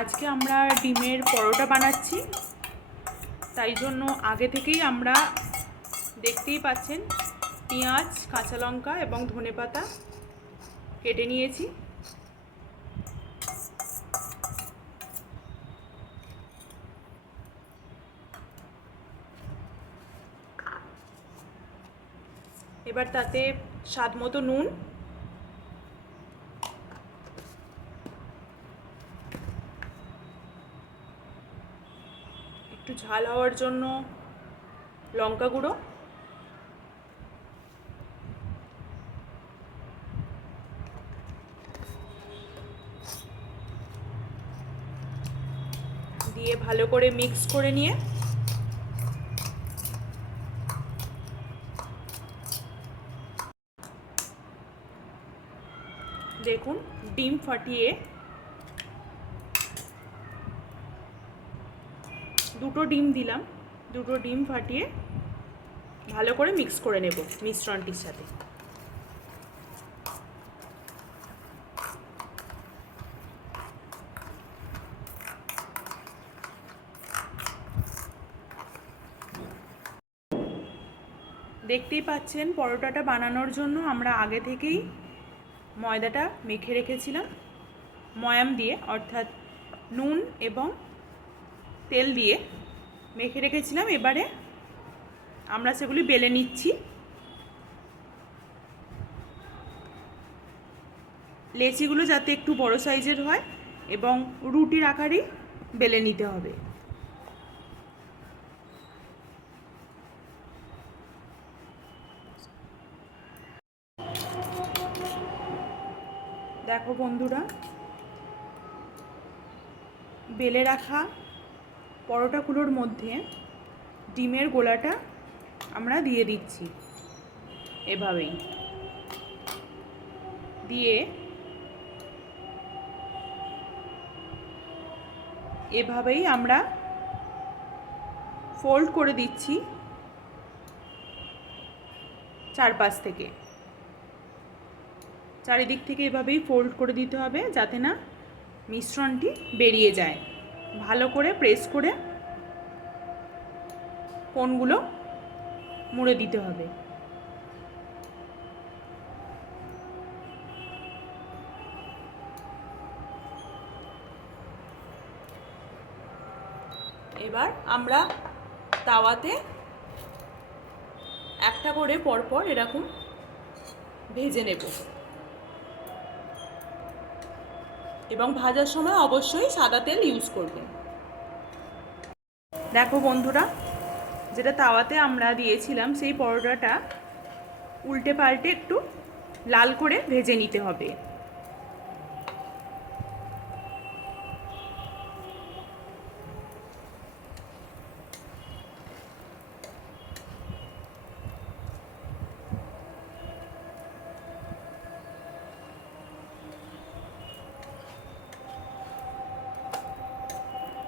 আজকে আমরা ডিমের পরোটা বানাচ্ছি, তাই জন্য আগে থেকেই আমরা দেখতেই পাচ্ছেন পেঁয়াজ, কাঁচা লঙ্কা এবং ধনেপাতা কেটে নিয়েছি। এবার তাতে স্বাদ মতো নুন, একটু ঝাল হওয়ার জন্য লঙ্কা গুঁড়ো, দিয়ে ভালো করে মিক্স করে নিয়ে দেখুন ডিম ফাটিয়ে দুটো ডিম দিলাম, দুটো ডিম ফাটিয়ে ভালো করে মিক্স করে নেব মিশ্রণটির সাথে। দেখতেই পাচ্ছেন পরোটাটা বানানোর জন্য আমরা আগে থেকেই ময়দাটা মেখে রেখেছিলাম ময়াম দিয়ে, অর্থাৎ নুন এবং তেল দিয়ে মেখে রেখেছিলাম। এবারে আমরা সেগুলি বেলে নিচ্ছি। লেচিগুলো যাতে একটু বড় সাইজের হয় এবং রুটির আকারেই বেলে নিতে হবে। দেখো বন্ধুরা, বেলে রাখা পরোটাগুলোর মধ্যে ডিমের গোলাটা আমরা দিয়ে দিচ্ছি। এভাবেই দিয়ে এভাবেই আমরা ফোল্ড করে দিচ্ছি চারপাশ থেকে, চারিদিক থেকে এভাবেই ফোল্ড করে দিতে হবে যাতে না মিশ্রণটি বেরিয়ে যায়। ভালো করে প্রেস করে কোণগুলো মুড়ে দিতে হবে। এবার আমরা তাওয়াতে একটা করে পরপর এরকম ভেজে নেব এবং ভাজার সময় অবশ্যই সাদা তেল ইউজ করবেন। দেখো বন্ধুরা, যেটা তাওয়াতে আমরা দিয়েছিলাম সেই পরোটাটা উল্টে পাল্টে একটু লাল করে ভেজে নিতে হবে।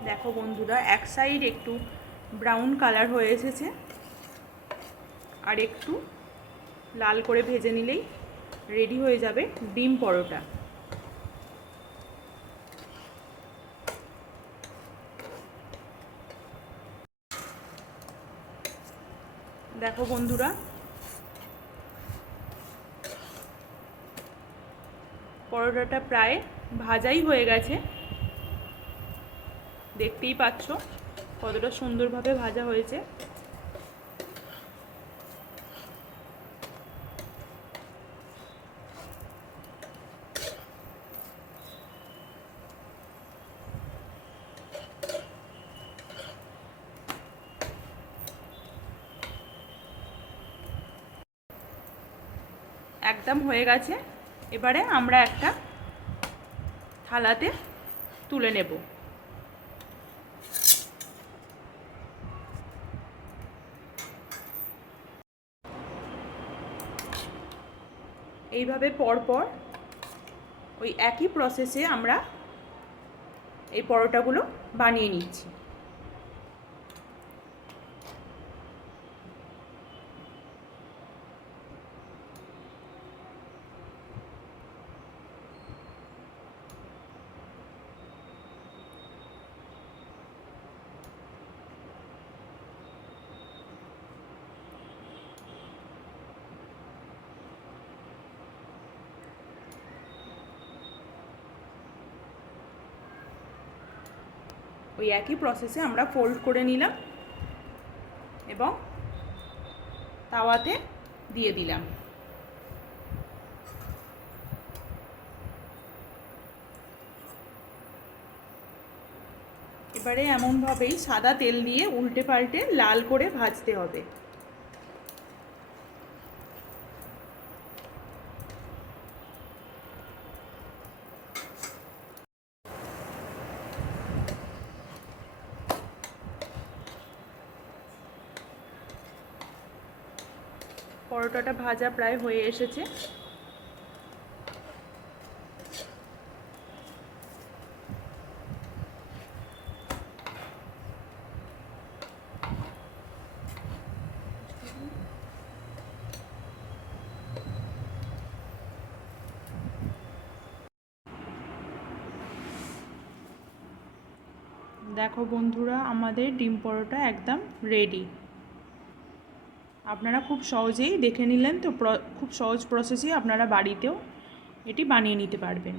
দেখো বন্ধুরা, এক সাইড একটু ব্রাউন কালার হয়ে এসেছে, আর একটু লাল করে ভেজে নিলেই রেডি হয়ে যাবে ডিম পরোটা। দেখো বন্ধুরা, পরোটাটা প্রায় ভাজাই হয়ে গেছে। দেখতেই পাচ্ছ কতটা সুন্দরভাবে ভাজা হয়েছে। একদম হয়ে গেছে। এবারে আমরা একটা থালাতে তুলে নেব। এইভাবে পরপর ওই একই প্রসেসে আমরা এই পরোটাগুলো বানিয়ে নিচ্ছি। ওই একই প্রসেসে আমরা ফোল্ড করে নিলাম এবং তাওয়াতে দিয়ে দিলাম। এবারে এমনভাবেই সাদা তেল দিয়ে উল্টে পাল্টে লাল করে ভাজতে হবে। পরোটাটা ভাজা প্রায় হয়ে এসেছে। দেখো বন্ধুরা, আমাদের ডিম পরোটা একদম রেডি। আপনারা খুব সহজেই দেখে নিলেন তো, খুব সহজ প্রসেসে আপনারা বাড়িতেও এটি বানিয়ে নিতে পারবেন।